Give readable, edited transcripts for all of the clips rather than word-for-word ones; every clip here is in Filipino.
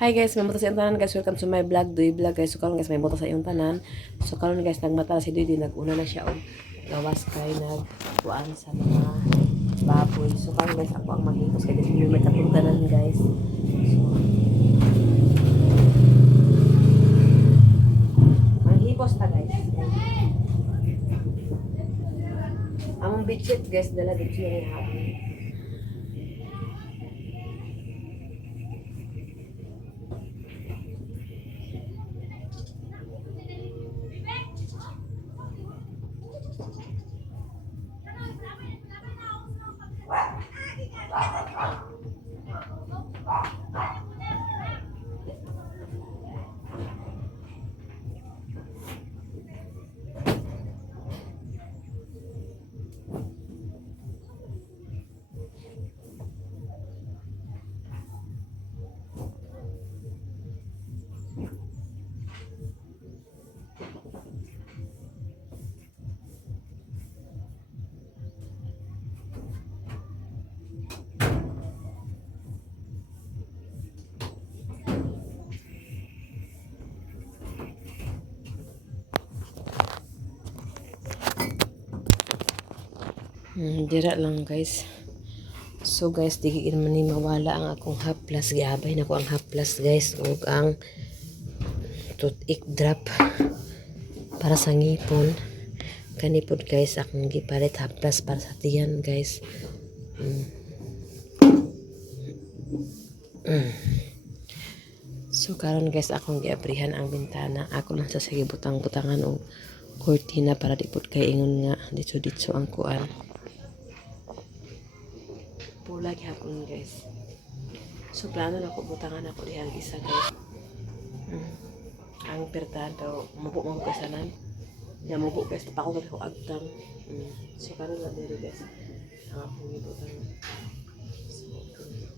Hi guys, may butas sa iyong tanan guys. Welcome to my vlog, Doy Vlog guys. So karon guys, may butas sa iyong tanan. So karon guys, nagmata si Doy, naguna na siya og gawas kay nagkuan sa mga baboy. So karon guys, ako ang maghipos kay dili may katungtanan guys. So maghipos ta guys. Among bitchit guys, dala dito ni hapon. Dira lang guys. So guys, di man ni mawala ang akong haplas. Giabay na ko ang haplas guys. Ug ang toothpick drop para sa ngipon. Kanipod guys, akong gipalit haplas para sa tiyan guys. So karon guys, akong giabrihan ang bintana. Ako lang sa sige butang-butangan og kurtina para di pud kay ingon nga dito ang kuan. Pula gyapon guys. So plano na ko butangan ako dihang isa guys. Ang pertahan pero mubo kasanan. Ya mubo guys pa ako ko agtang. So karon lang diri guys. Ang akong ibutang.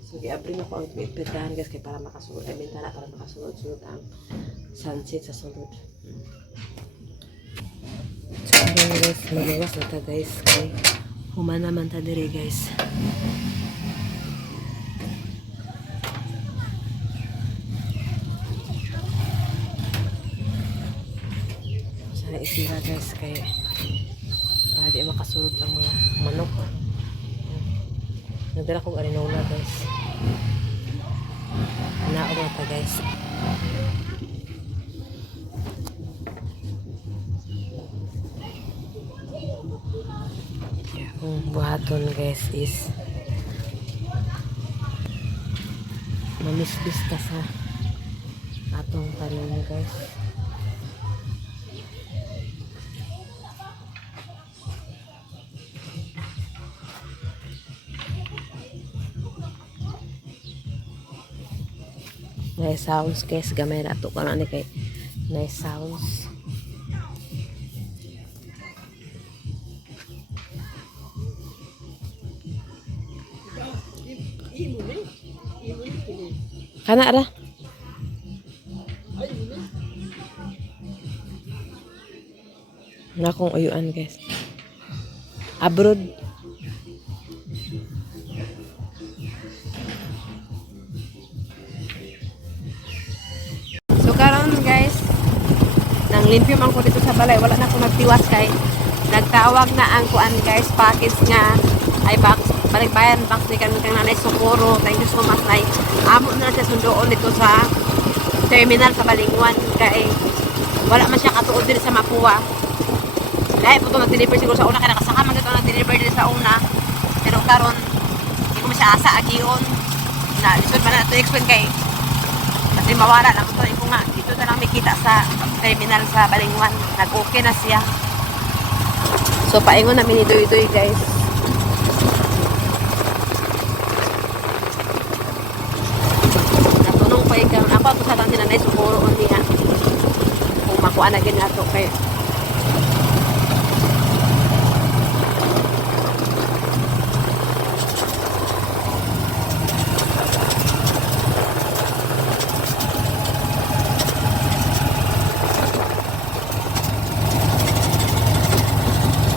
So giabring ako ang pertahan guys kay para makasulod ang bintana para makasulod ang sunset sa sulod. So karon guys, magawas na ta guys kay humana man ta diri guys. Isira guys kay para di makasulot ang mga manok. Nagdala kong arinola guys. Naog na ta guys. Yung buhaton guys is mamisbis ka sa atong tanim guys. Nice sounds guys, gamay na ito ka na kay nice sounds. Kana ra na akong uyuan guys abroad. Karon guys, nang limpyo man ko dito sa balay, wala na ako nagtiwas kay nagtawag na ang kuan guys, package nga ay box, balikbayan box ni kang nanay Socorro. Thank you so much nay. Amo na siya sundoon dito sa terminal sa Balingwan kay wala man siya katuod dito sa Mapua. Dahil po ito nag-deliver siguro sa una, kaya nakasaka man dito nag-deliver dito sa una, pero karon hindi ko masya asa agiyon na lisod man na ito explain kay kasi mawala lang ito ko nga dito na lang may kita sa terminal sa Balingwan. Nag-okay na siya. So paingon namin ni Doy guys. Natunong pa ikaw. Ako sa lang sinanay Socorro niya. Kung makuha na ganyan ito kay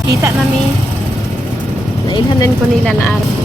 kita nami nailhanan ko nila na araw.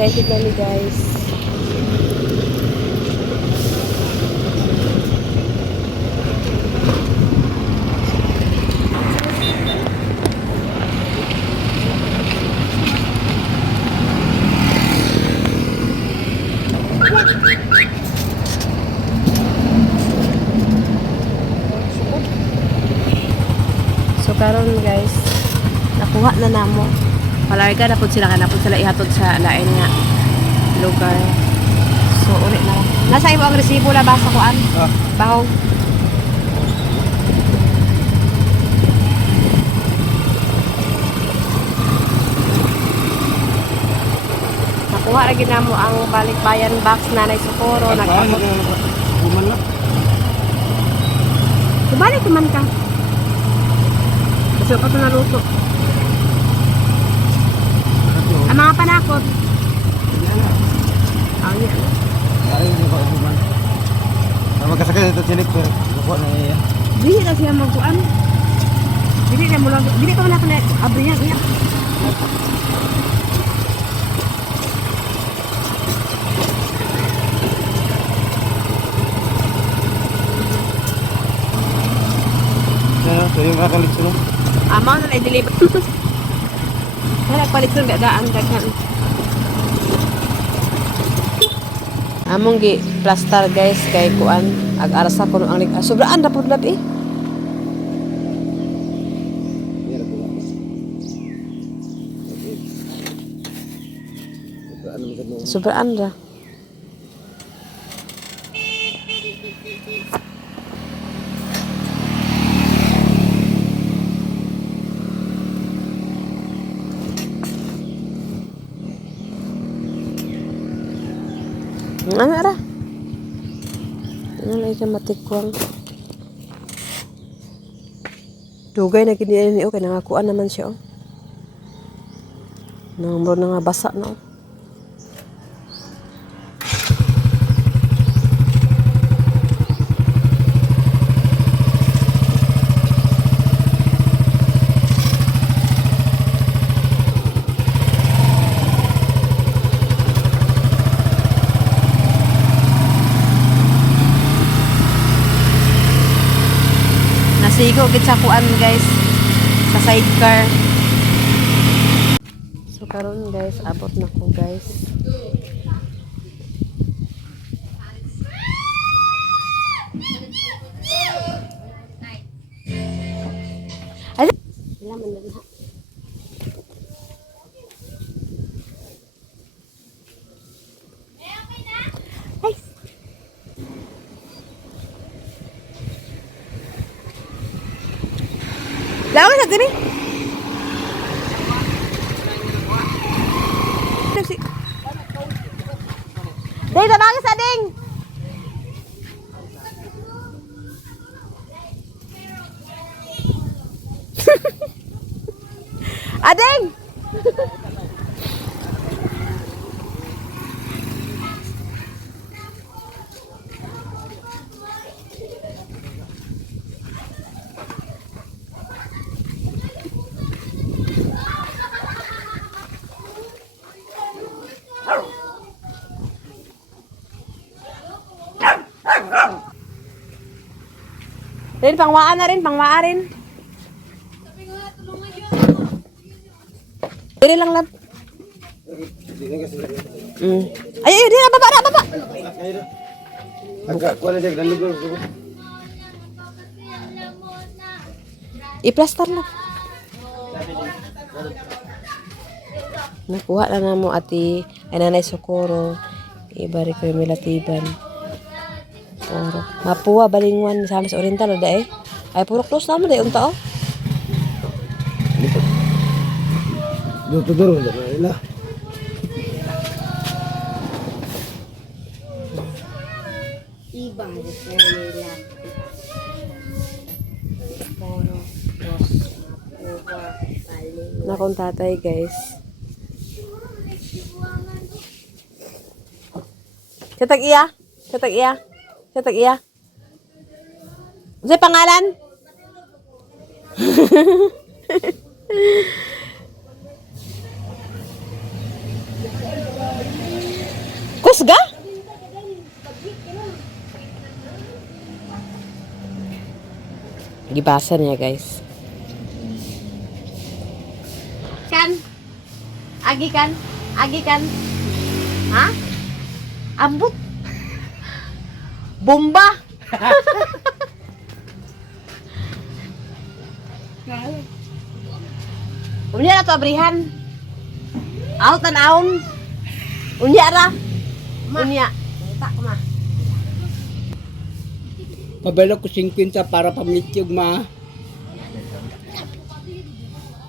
Excited na ni guys. So karon guys, nakuha na namo. Palarga na pud sila ihatod sa lain nga lugar. So uli na lang. Nasa imo ang resibo na ba sa kuan? Bahog. Nakuha ra gid namo ang balikbayan box Nanay Socorro. Kuman na. Kubalik man ka. Kasi pa ito naluto. Ang mga panakot. Oh, yan. Ay, hindi ko kuman. Magkasakit ito chilik pero kukuha na iya. Dili na siya magkuan. Dili na mula. Dili ka wala ko na abrihan iya. Ito yung kakalit sila. Amaw na na-deliver. Nagpalit ko daan daghan. Among gi plaster guys kay kuan ag-arasa kuno ang sobraan ra pud labi. Sobraan ra. Ano ra? Ano lang siya matikwang. Dugay na kini ni okay nangakuan naman siya. Nang mo na nga basa na. Sigo gid sa kuan guys sa sidecar. So karon guys abot na ko guys. Ay, laman na ha. Ay. Lawan sa diri. Ding, tabangis sa ding. Ading. Rin, pangwaan na rin, pangwaan rin. Diri lang lab. Ay, ay, diri, baba na, baba. I-plaster lang. Nakuha na na mo ati ay Nanay Socorro. Ibari ko yung milatiban. Oro. Mapuwa balingwan sa Amis Oriental da eh. Ay puro close naman dai unta oh. Dito duro na ila. Iba de nila. Puro dos mapuwa balingwan. Nakong tatay guys. Chatag iya. Chatag iya. Chatag iya. Sa pangalan? Husga? Gibasa niya, guys. Kan? Agi kan? Agi kan? Ha? Ambot? Bomba? Unya na to abrihan. Out and aun. Unya ra. Unya. Tak ma. Pabelo ko 50 para pamlityog ma.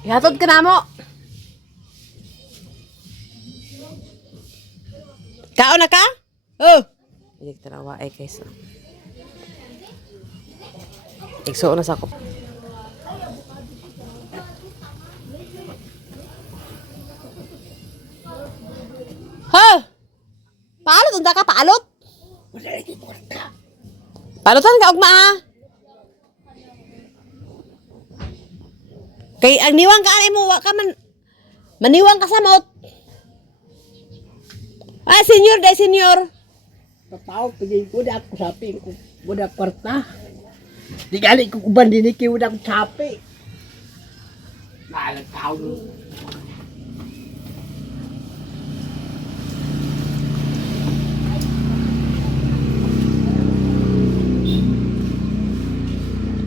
Ihatod ka na mo. Kao na ka? Oh. Hindi ka tarawa ay kaysa. Igsuon na sa ko. Ha? Paalot unta ka paalot? Paalotan ka ugma ha? Kay ang niwang ka anay mo wa ka man maniwang ka sa mot. Ah, senior day senior. Patao pagay ko da ko sapi ko budak kwarta. Di gali ko uban din iki budak sapi. Malag tao.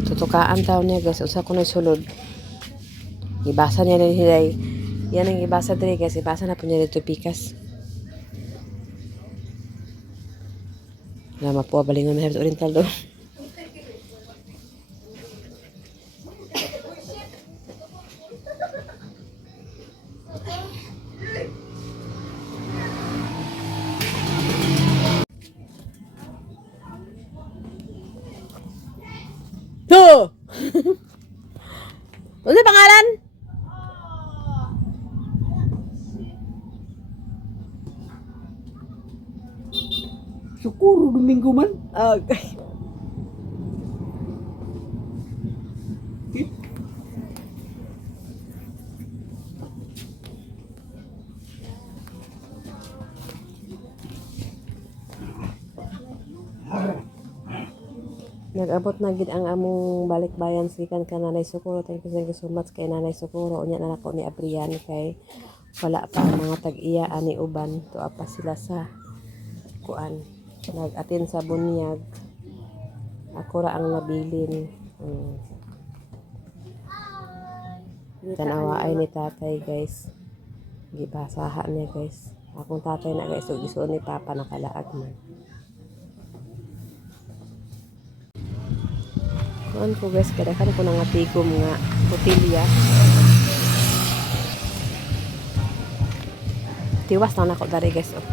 Tutukaan tao niya guys, usa ko na sulod. Ibasa niya din hilay. Yan ang ibasa diri guys, ibasa na po niya dito pikas. Lama po balingon na oriental do. Ho! Ano pangalan? Sukuro Domingo man. Okay. Nag-abot na gid ang among balikbayan sikan ka Nanay Socorro. Thank you so much kay Nanay Socorro. Unya na nako ni Abrian kay wala pa ang mga tag-iya ani uban. Tuwa pa sila sa kuan. Nag-atin sa bunyag. Ako ra ang nabilin. Tanawa ay ni tatay guys. Gibasahan niya guys. Akong tatay na guys. Isuon ni Papa nakalaag man. Kuan ko guys. Kadakan ko nga tigom nga botilya. Tiwas na ako dari guys. Oh.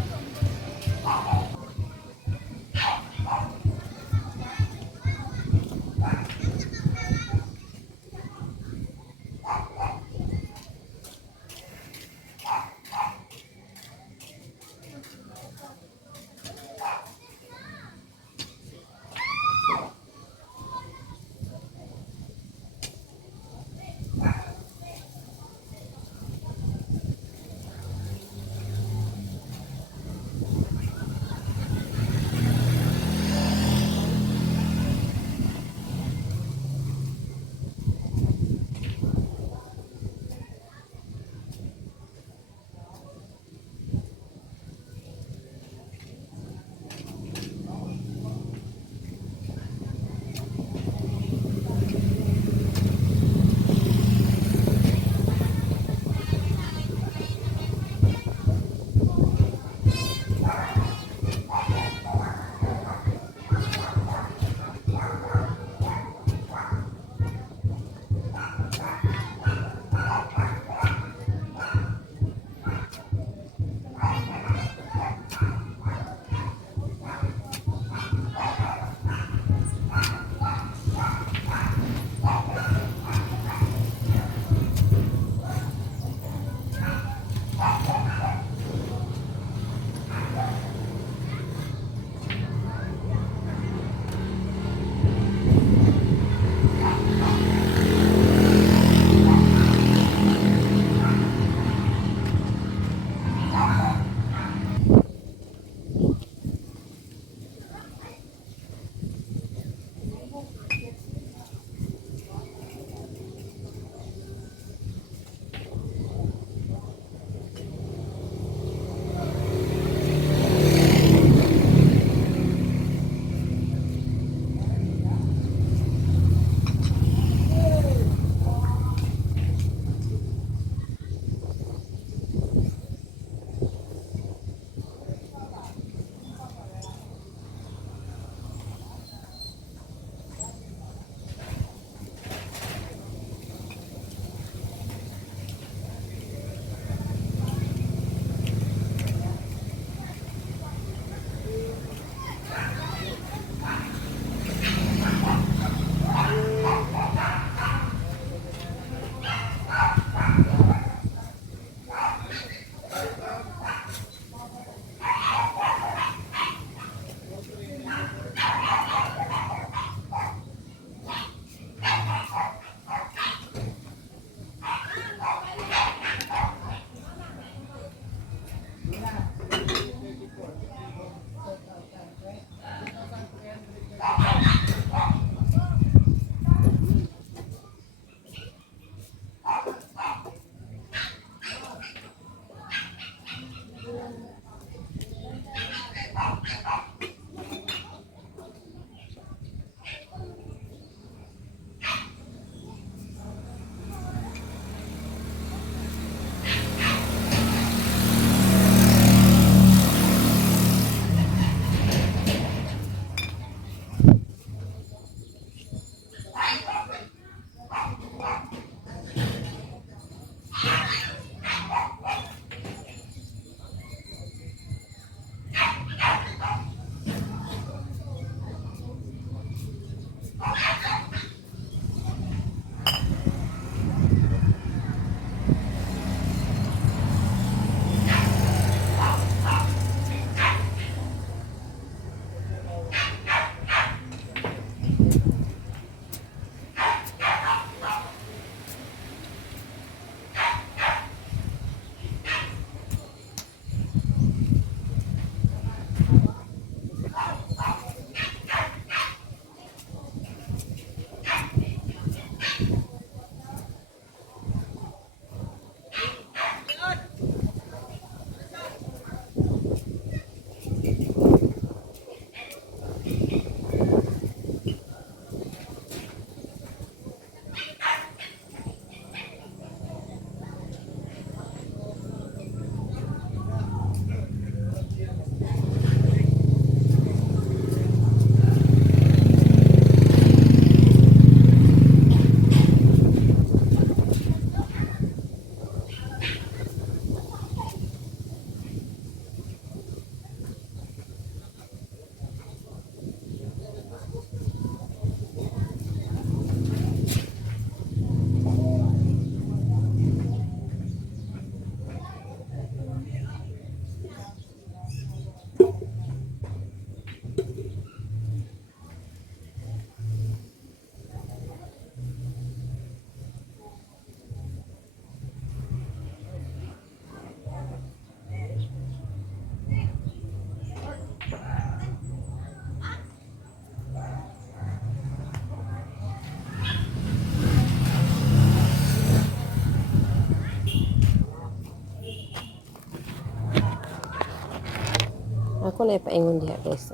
ako na ipaingon diha guys.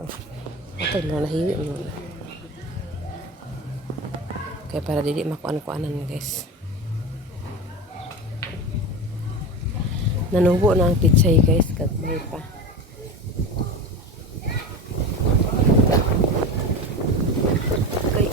Ito na nahiwi mo. Kaya para dili makuan-kuanan guys. Nanubo na ang pitsay guys, kagmay pa. Okay.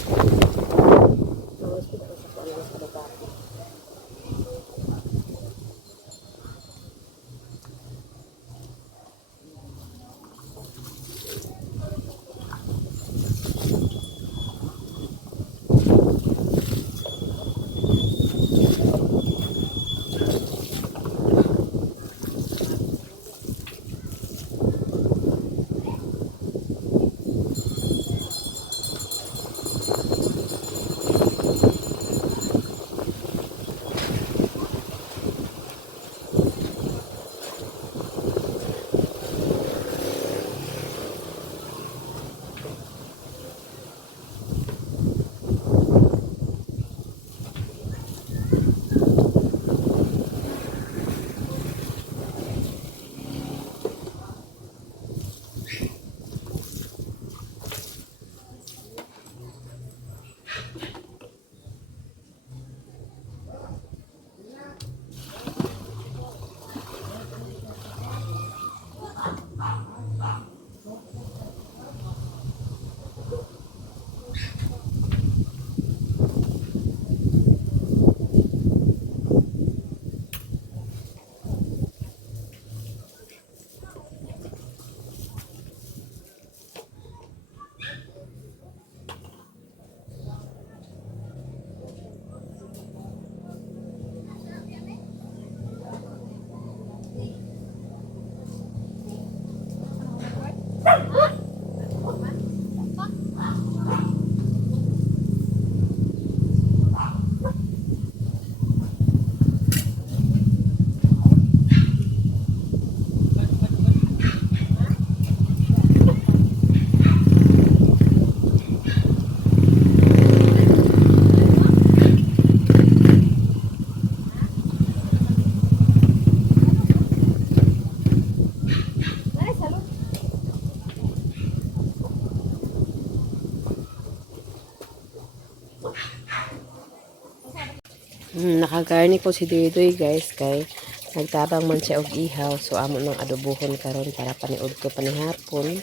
Nakagarni ko si Doy guys kay nagtabang man siya og ihaw so amo nang adobohon karon para paniud ko panihapon.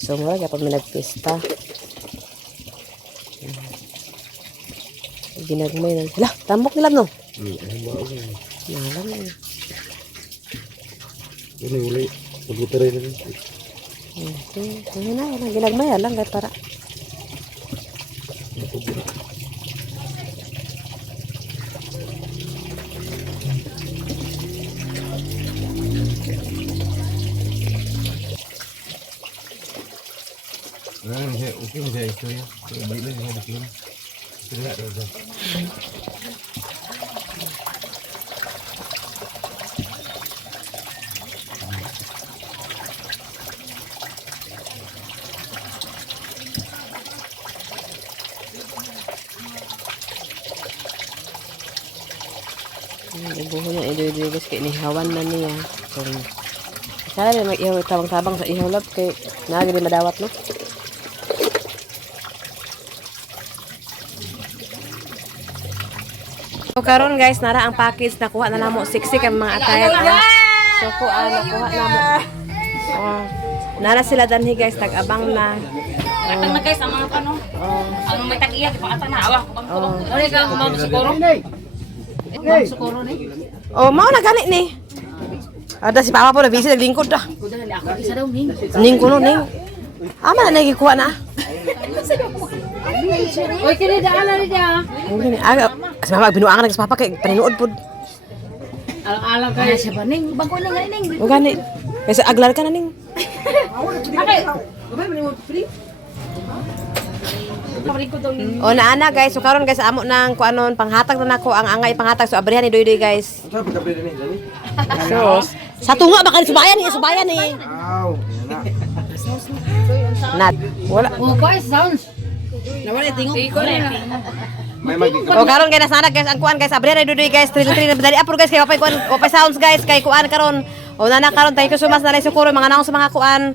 So mura gyapon mi nagpista. Ginagmay na. Hala, tambok nila no. Nalang. Ini uli. Puputerin ini. Okay, na ginagmay lang kay para. Mungkin saya itu ya. Bila saya di sini. Tidak ada. Ibuhon na idoy guys kay nihawan na niya. So, sana rin mag-ihaw tabang-tabang sa ihaw lab kay nagadi madawat no. So karon guys nara ang package nakuha na namo 60 ka mga attire. So nakuha namo. Nara sila danhi guys tag-abang na. Atang na guys ang mga kano. Ang may tag-iya ipakatang na awa ko bang ko. Ori ka kumang siguro. Kumang siguro ni. Oh, mao na gani ni. Ada si Papa po na busy naglingkod dah. Kuda na ako isa daw ning. Ning kuno ning. Ama na nagikuha na. Oy kini daan na dia. Ngini aga si Mama binuangan nag Papa kay paninuod pud. Alang kay siya ba ning bangko ning ning. O gani. Kasi aglar ka na ning. Okay. O naana guys, so karon guys amo nang kuanon panghatag na nako ang angay panghatag so abrihan ni Doy guys. Ito pagkabili ni Dani. So sa tunga baka subayan ni. Aw, Nat. Wala. Oh guys sounds. Nawala tingog. may magi. O karon guys nasana guys ang kuan guys abrihan ni Doy guys 3 na dali apro guys kay opay sounds guys kay kuan karon. O nana karon thank you so much na sukuro mga naong sa mga kuan.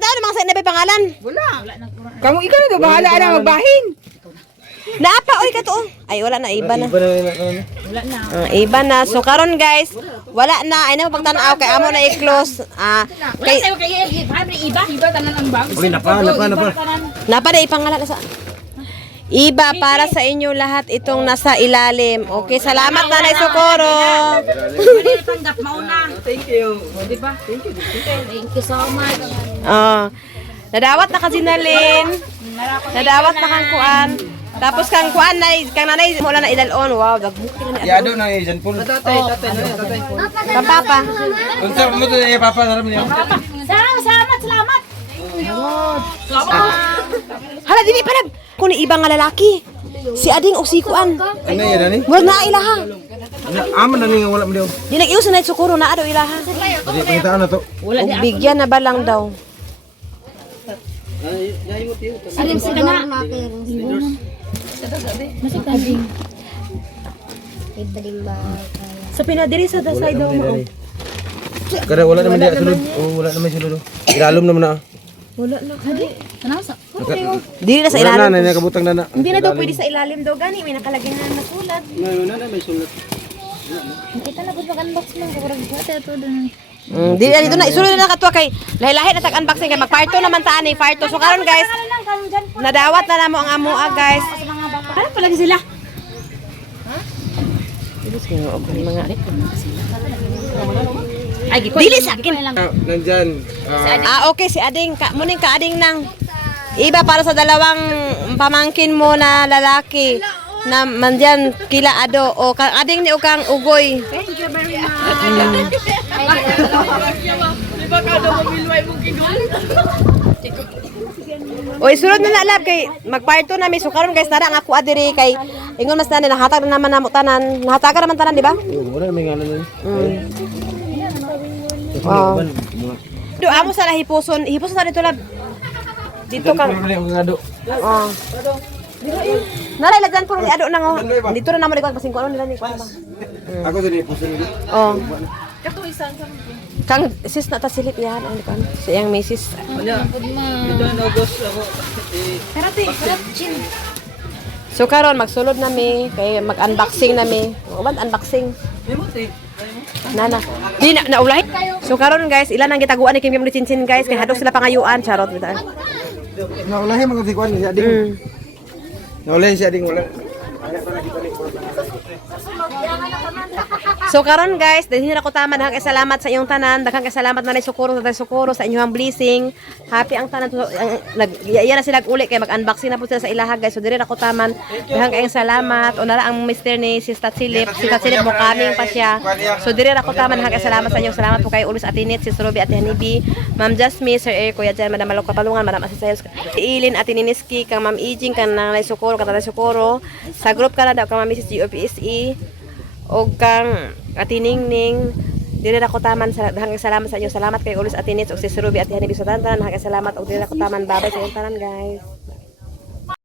daw mga sa inabay pangalan. Wala. Kamu ikaw na to, bahala na magbahin. Naapa oy kato. Ay wala na iba na. Wala na. Iba na. So karon guys, wala na ay na pagtan-aw kay amo na i-close. Wala Kay sa'yo kay iba. Iba tanan ang bag. Uy, napa. napa na ipangalan sa Iba para sa inyo lahat itong nasa ilalim. Okay, salamat Nanay Socorro. Wala tanggap mauna. Thank you. Di ba? Thank you so much. Nadawat na kasi Nalin. Nadawat na kang kuan. Tapos kang kuan kang nanay wala na idalon. Wow, dagbuki na. Yado na Jan Paul. Tatay. Kang papa. Unsa mo to ni papa naram niya? Salamat. Hala dili pa kun iba nga lalaki. Si Ading o si kuan. Ano yan ani? Wala na ilaha. Aman na ni wala mo daw. Di nag-ius na Socorro na ado ilaha. Di pangitaan na to. Ug bigyan na ba lang daw. Alim sila na. Sa pinadiri sa dasay daw mo. Kada wala naman dia sulod. Oh, wala naman sulod. Ilalom naman na. Wala na. Sanasa. Dili na sa Wala ilalim. na na kabutang na na. Hindi na daw pwede sa ilalim daw gani may nakalagay na nasulat. May sulat. Kita na gud mag-unbox man kurang dito to dun. Di na dito na isulod na katuwa kay lahi-lahi na tag-unboxing kay magparto naman ta ani farto. So karon guys, nadawat na namo ang amoa guys. Ano pa lagi sila? Mga ay dili sa akin. Nandyan. Okay si Ading muning ka Ading nang iba para sa dalawang pamangkin mo na lalaki na mandyan kila ado o kang Ading ni o kang ugoy. Thank you very much. O isulod na lab kay magparto na mi so karon guys nara ang ako adiri kay ingon mas na nahatag na naman namo tanan. Nahatagan naman tanan di ba? Wala naman ngalan na. Wow. Do amo sa hipuson sa dito lab. Dito kang ngado. oh. Naray lagyan po ni ado nang oh. Dito na namo likod pasing ko ano nila ni. Ako din pusin. Oh. Kang sis na ta silip yan ang kan. Siyang misis. Dito na August ako. So karon magsulod na mi kay mag-unboxing na mi. Uban unboxing. Nana. Di na naulay. So karon guys, ilan ang gitaguan ni Kim Kim ni Chinchin guys kay hadok sila pangayuan charot bitaan. Naulahi mga sikuan si Ading. Naulahi si Ading wala. So karon guys, dahil na ko tama daghang salamat sa iyong tanan, daghang salamat na Socorro sa Socorro sa inyong blessing. Happy ang tanan iya na sila uli kay mag-unboxing na po sila sa ilaha guys. So dire na ko taman, daghang salamat. O nara ang mister ni si Tatsilip mo kaming pa siya. So dire na ko taman, daghang salamat sa inyo. Salamat po kay Ulis Atinit, si Ruby at Hanibi, Ma'am Jasmine, Sir Air, Kuya Jan, Madam Malok Kapalungan, Madam Asisayos, si Ilin at Niniski, kang Ma'am Ijing, kang Nanay Socorro, kang Tatay Socorro. Sa group ka na daw kang Ma'am Mrs. GOPSE. O kang Atiningning, dili na ko taman sa daghang salamat sa inyo. Salamat kay Ulis Atinit o si Ruby at Hanibi sa tanan. Daghang salamat og dili na ko taman. Babay sa inyo tanan guys.